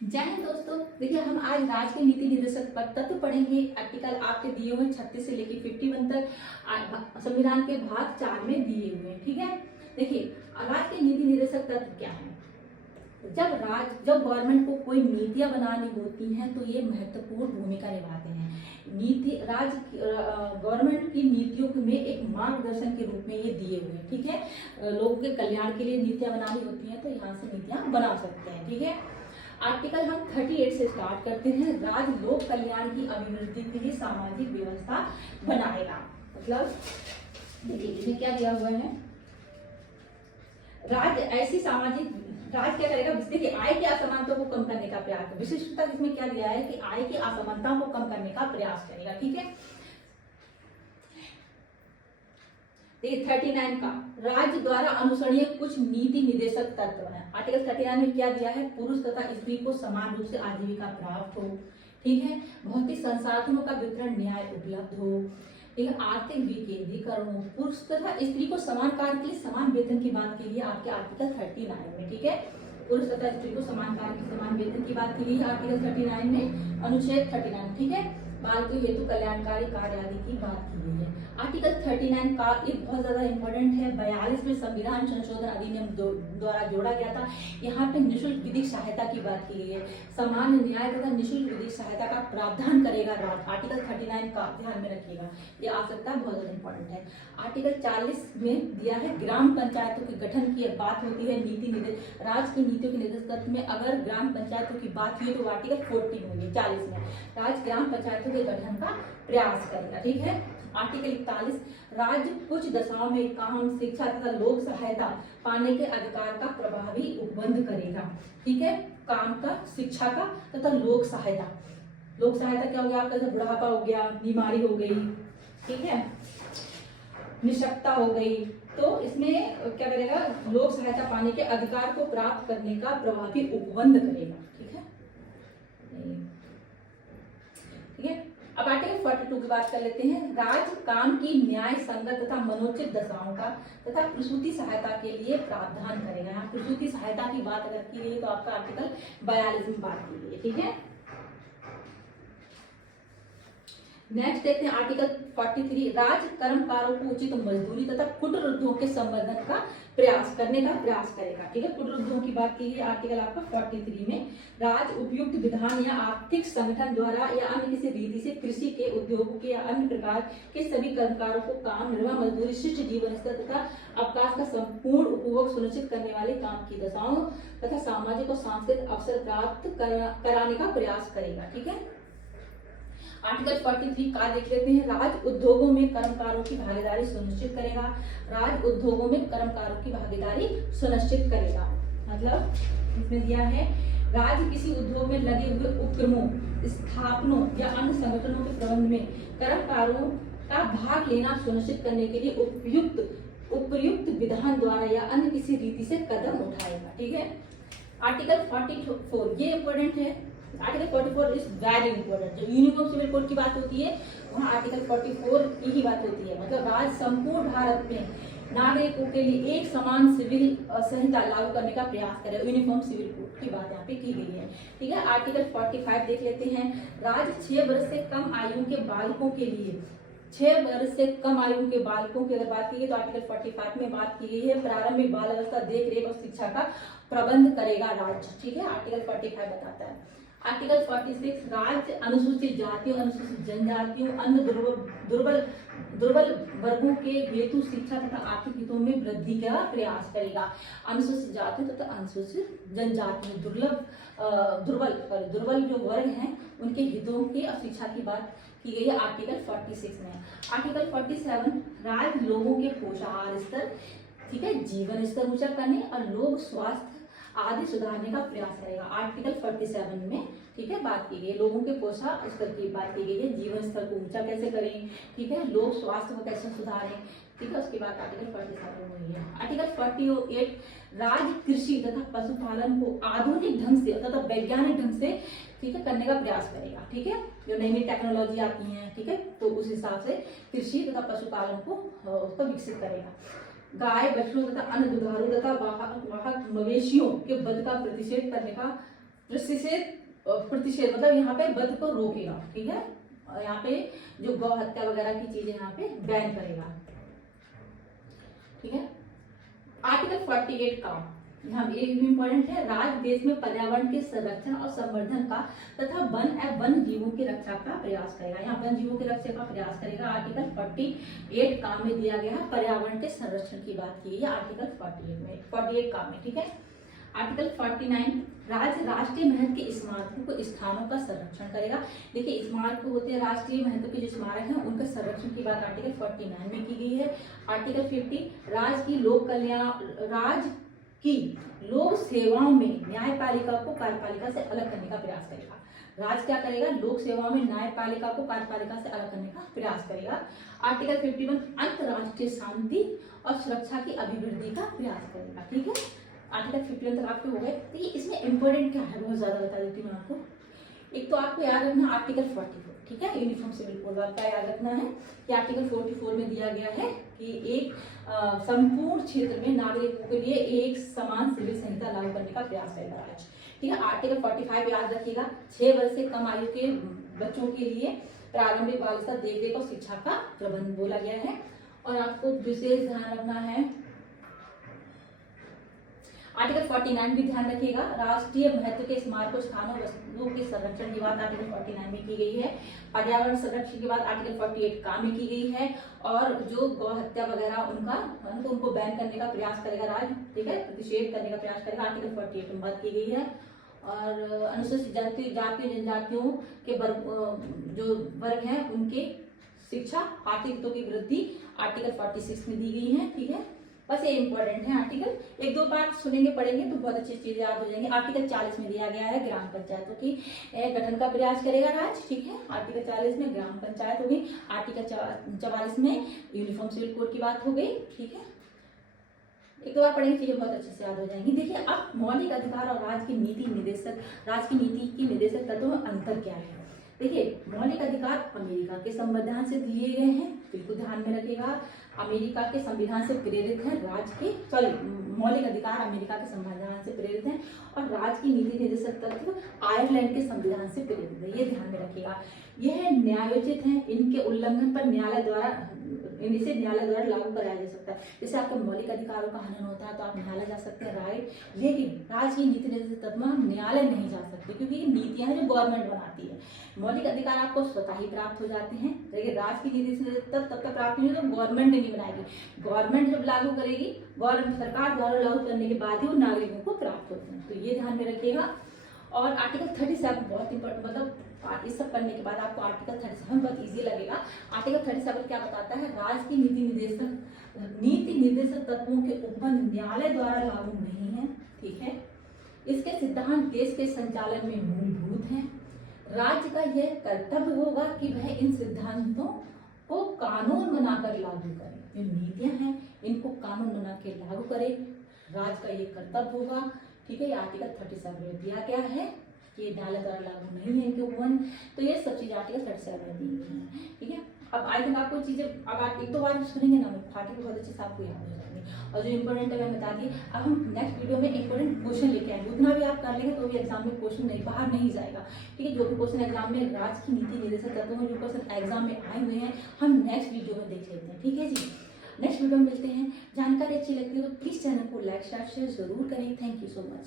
जय हिंद दोस्तों। देखिए, हम आज राज्य के नीति निर्देशक पर तत्व पढ़ेंगे। आर्टिकल आपके दिए हुए 36 से लेकर 51 तक संविधान के भाग 4 में दिए हुए हैं। ठीक है, देखिए राज्य के नीति निर्देशक तत्व क्या है। जब गवर्नमेंट को कोई नीतियां बनानी होती हैं तो ये महत्वपूर्ण भूमिका निभाते हैं। गवर्नमेंट की नीतियों में एक मार्गदर्शन के रूप में ये दिए हुए हैं। ठीक है, लोगों के कल्याण के लिए नीतियां बनानी होती हैं तो यहाँ से नीतियां बना सकते हैं। ठीक है, आर्टिकल हम 38 से स्टार्ट करते हैं। राज्य लोक कल्याण की अभिवृद्धि के लिए सामाजिक व्यवस्था बनाएगा। मतलब देखिए इसमें क्या दिया हुआ है, राज्य क्या करेगा। देखिए, आय की असमानता को कम करने का प्रयास, विशिष्टता इसमें क्या दिया है कि आय की असमानता को कम करने का प्रयास करेगा। ठीक है, 39 का राज्य द्वारा अनुसरणीय कुछ नीति निर्देशक तत्व है। आर्टिकल 39 में क्या दिया है, पुरुष तथा स्त्री को समान रूप से आजीविका प्राप्त हो। ठीक है, भौतिक संसाधनों का वितरण न्याय उपलब्ध हो। ठीक है, आर्थिक विकेंद्रीकरण हो। पुरुष तथा स्त्री को समान कार्य के लिए समान वेतन की बात की गई आपके आर्टिकल 39 में। ठीक है, पुरुष तथा स्त्री को समान कार्य के समान वेतन की बात की गई है आर्टिकल 39 में, अनुच्छेद 39। ठीक है, बालिका हेतु कल्याणकारी कार्य आदि की बात की गई है। आर्टिकल 39 का एक बहुत ज्यादा इंपॉर्टेंट है, 42 में संविधान संशोधन अधिनियम द्वारा जोड़ा गया था। यहाँ पे निःशुल्क विधिक सहायता की बात की गई है। सामान्य न्याय तथा निःशुल्क विधिक सहायता का प्रावधान करेगा राज्य। आर्टिकल 39 का ध्यान में रखिएगा, ये आ सकता है, बहुत ज्यादा इंपॉर्टेंट है। आर्टिकल 40 में दिया है, ग्राम पंचायतों के गठन की बात होती है। राज्य की नीतियों के निर्देशक तत्व में अगर ग्राम पंचायतों की बात हुई तो आर्टिकल 40 होगी। 40 में राज्य ग्राम पंचायतों के गठन का प्रयास करेगा। ठीक है, आर्टिकल 41, राज्य कुछ दशाओं में काम, शिक्षा तथा लोक सहायता पाने के अधिकार का प्रभावी उपबंध करेगा। ठीक है, काम का, शिक्षा का तथा लोक सहायता। लोक सहायता क्या हो गया आपका, जैसे बुढ़ापा हो गया, बीमारी हो गई, ठीक है, निशक्तता हो गई, तो इसमें क्या करेगा, लोक सहायता पाने के अधिकार को प्राप्त करने का प्रभावी उपबंध करेगा। ठीक है, ठीक है। अब आर्टिकल 42 की बात कर लेते हैं। राज्य काम की न्याय संगत तथा मनोचित दशाओं का तथा प्रसूति सहायता के लिए प्रावधान करेगा। यहाँ प्रसूति सहायता की बात अगर की गई तो आपका आर्टिकल 42 में बात की गई है। ठीक है, नेक्स्ट देखते हैं आर्टिकल 43, राज्य कर्मकारों को उचित मजदूरी तथा कुटीर उद्योग के संवर्धन का प्रयास करने का प्रयास करेगा। ठीक है, कुटीर उद्योग की बात की गई आर्टिकल आपका 43 में। राज्य उपयुक्त विधान या आर्थिक संगठन द्वारा या अन्य किसी रीति से कृषि के, उद्योग के या अन्य प्रकार के सभी कर्मकारों को काम, निर्वाह मजदूरी, शिष्ट जीवन स्तर तथा अवकाश का संपूर्ण उपभोग सुनिश्चित करने वाले काम की दशाओं तथा सामाजिक और सांस्कृतिक अवसर प्राप्त कराने का प्रयास करेगा। ठीक है, आर्टिकल 43 का देख लेते हैं। राज्य उद्योगों में कर्मकारों की भागीदारी सुनिश्चित करेगा। राज्य उद्योगों में कर्मकारों की भागीदारी सुनिश्चित करेगा, मतलब इसमें दिया है, राज्य किसी उद्योग में लगे हुए उपक्रमों, स्थापनों या अन्य संगठनों के प्रबंध में कर्मकारों का भाग लेना सुनिश्चित करने के लिए उपयुक्त विधान द्वारा या अन्य किसी रीति से कदम उठाएगा। ठीक है, आर्टिकल 44 ये इंपॉर्टेंट है। Article 44 is very important. जब यूनिफॉर्म सिविल कोड की बात होती है वहाँ आर्टिकल 44 की ही बात होती है। मतलब राज्य संपूर्ण भारत में नागरिकों के लिए एक समान सिविल संहिता लागू करने का प्रयास करे। यूनिफॉर्म सिविल कोड की बात यहाँ पे की गई है। ठीक है, आर्टिकल 45 देख लेते हैं। राज्य 6 वर्ष से कम आयु के बालकों के लिए, 6 वर्ष से कम आयु के बालकों की अगर बात की गई तो आर्टिकल 45 में बात की गई है, प्रारंभिक बाल अवस्था देख रेख और शिक्षा का प्रबंध करेगा राज्य। ठीक है, आर्टिकल 45 बताता है। आर्टिकल 46, राज्य अनुसूचित जातियों, अनुसूचित जनजातियों, अन्य दुर्बल वर्गों के हेतु शिक्षा तथा आर्थिक हितों में वृद्धि का प्रयास करेगा। अनुसूचित जातियों तथा अनुसूचित जनजातियों, दुर्बल जो वर्ग हैं उनके हितों की और शिक्षा की बात की गई है आर्टिकल 46 में। आर्टिकल 47, राज्य लोगों के पोषाहार स्तर, ठीक है, जीवन स्तर ऊंचा करने और लोक स्वास्थ्य आदि सुधारने का प्रयास करेगा। आर्टिकल 47 में, ठीक है, बात की गई है, लोगों के पोषण स्तर की बात की गई है, जीवन स्तर को ऊंचा कैसे करें, ठीक है, लोक स्वास्थ्य को कैसे सुधारें। ठीक है, उसके बाद आर्टिकल 47 में है। आर्टिकल 48, राज्य कृषि तथा पशुपालन को आधुनिक ढंग से तथा वैज्ञानिक ढंग से, ठीक है, करने का प्रयास करेगा। ठीक है, जो नई नई टेक्नोलॉजी आती है, ठीक है, तो उस हिसाब से कृषि तथा पशुपालन को उसको विकसित करेगा। गाय, बछड़ों तथा अन्य दुधारू तथा वाहक मवेशियों के वध का प्रतिषेध करने का प्रतिषेध मतलब यहाँ पे वध को रोकेगा, ठीक है। और यहाँ पे जो गौ हत्या वगैरह की चीजें यहाँ पे बैन करेगा, ठीक है। आर्टिकल 48 का यहाँ ये भी इम्पोर्टेंट है, राज्य देश में पर्यावरण के संरक्षण और संवर्धन का तथा वन एवं वन जीवों की रक्षा का प्रयास करेगा। यहाँ वन जीवों की रक्षा का प्रयास करेगा। आर्टिकल 48 काम में दिया गया है, पर्यावरण के संरक्षण की बात की है आर्टिकल 48 काम में, ठीक है। आर्टिकल 49 राज्य राष्ट्रीय महत्व के स्मारकों को स्थानों का संरक्षण करेगा। देखिए स्मारक होते हैं राष्ट्रीय महत्व के जो स्मारक हैं उनके संरक्षण की बात आर्टिकल 49 में की गई है। आर्टिकल 50 राज्य की लोक कल्याण राज्य की लोक सेवाओं में न्यायपालिका को कार्यपालिका से अलग करने का प्रयास करेगा। राज्य क्या करेगा, लोक सेवाओं में न्यायपालिका को कार्यपालिका से अलग करने का प्रयास करेगा। आर्टिकल 51 अंतर्राष्ट्रीय शांति और सुरक्षा की अभिवृद्धि का प्रयास करेगा, ठीक है। आर्टिकल 51 तक आपके हो गए। तो ये इसमें इंपॉर्टेंट क्या है बहुत ज्यादा बता देती हूँ आपको। एक तो आपको याद रखना आर्टिकल 44, ठीक है, यूनिफॉर्म सिविल कोड आपका याद रखना है कि आर्टिकल 44 में दिया गया है कि एक संपूर्ण क्षेत्र में नागरिकों के लिए एक समान सिविल संहिता लागू करने का प्रयास करेगा राज्य, ठीक है। आर्टिकल 45 याद रखिएगा, 6 वर्ष से कम आयु के बच्चों के लिए प्रारंभिक बाल स्तर देखरेख और शिक्षा का प्रबंध बोला गया है। और आपको विशेष ध्यान रखना है आर्टिकल 49 भी ध्यान रखिएगा, राष्ट्रीय महत्व के स्मारकों स्थानों वस्तुओं के संरक्षण की बात आर्टिकल 49 में की गई है। पर्यावरण संरक्षण की बात आर्टिकल 48 का में की गई है। और जो गौ हत्या वगैरह उनको बैन करने का प्रयास करेगा राज्य, ठीक है, प्रतिषेध करने का प्रयास करेगा, आर्टिकल 48 में बात की गई है। और अनुसूचित जाति जनजातियों के जो वर्ग है उनके शिक्षा आर्थिक हितों की वृद्धि आर्टिकल 46 में दी गई है, ठीक है। बस ये इंपॉर्टेंट है आर्टिकल, एक दो बार सुनेंगे पढ़ेंगे तो बहुत अच्छी चीजें याद हो जाएंगी। आर्टिकल 40 में दिया गया है ग्राम पंचायतों की गठन का प्रयास करेगा राज्य, ठीक है। आर्टिकल 40 में ग्राम पंचायत हो गई। आर्टिकल 44 में यूनिफॉर्म सिविल कोड की बात हो गई, ठीक है। एक दो बार पढ़ेंगे चीजें बहुत अच्छे से याद हो जाएंगी। देखिए अब मौलिक अधिकार और राज्य की नीति की निदेशक तत्वों में अंतर क्या है। देखिए मौलिक अधिकार अमेरिका के संविधान से दिए गए हैं, बिल्कुल ध्यान में रखिएगा, अमेरिका के संविधान से प्रेरित है मौलिक अधिकार अमेरिका के संविधान से प्रेरित हैं और राज्य की नीति निर्देशक तत्व आयरलैंड के संविधान से प्रेरित है, ये ध्यान में रखिएगा। यह न्यायोचित है, इनके उल्लंघन पर न्यायालय द्वारा लागू कराया जा सकता है। जैसे आपके मौलिक अधिकारों का हनन होता है तो आप न्यायालय जा सकते हैं, राइट। लेकिन राज्य की नीति निर्देशक तत्व में हम न्यायालय नहीं जा सकते क्योंकि ये नीतियां हैं जो गवर्नमेंट बनाती है। मौलिक अधिकार आपको स्वतः ही प्राप्त हो जाते हैं, लेकिन राज्य की नीति निर्देशक तत्व तब तक प्राप्त नहीं होगा तो गवर्नमेंट नहीं बनाएगी। गवर्नमेंट जब लागू करेगी, गवर्नमेंट सरकार द्वारा लागू करने के बाद ही वो नागरिकों को प्राप्त होते हैं, तो ये ध्यान में रखिएगा। और आर्टिकल 37 बहुत इंपॉर्टेंट, मतलब इस सब करने के बाद आपको आर्टिकल 37 बहुत इजी लगेगा। आर्टिकल 37 क्या बताता है, राज्य की नीति निर्देशक तत्वों के उपबंध न्यायालय द्वारा लागू नहीं है, ठीक है। इसके सिद्धांत देश के संचालन में मूलभूत हैं। राज्य का यह कर्तव्य होगा कि वह इन सिद्धांतों को कानून बनाकर लागू करे। जो नीतियां हैं इनको कानून बना के लागू करे, राज्य का ये कर्तव्य होगा, ठीक है। ये आर्टिकल 37 में दिया गया है कि न्यायालय द्वारा लागू नहीं है इनके उपबंध, तो ये सब चीजें आर्टिकल 37 में दी गई है, ठीक है। अब आई थिंक आपको चीजें अगर एक दो बार सुनेंगे ना आर्टिकल बहुत अच्छे से आपको याद हो जाएंगे और जो इंपॉर्टेंट है मैं बता दी। अब हम नेक्स्ट वीडियो में इंपॉर्टेंट क्वेश्चन लेके आएंगे, उतना भी आप कर लेंगे तो भी एग्जाम में क्वेश्चन नहीं बाहर नहीं जाएगा, ठीक है। जो भी क्वेश्चन एग्जाम में राज्य की नीति निर्देशक तत्वों में जो क्वेश्चन एग्जाम में आए हुए हैं हम नेक्स्ट वीडियो में देख लेते हैं, ठीक है जी। नेक्स्ट वीडियो में मिलते हैं। जानकारी अच्छी लगती है तो प्लीज चैनल को लाइक शेयर जरूर करें। Thank you so much.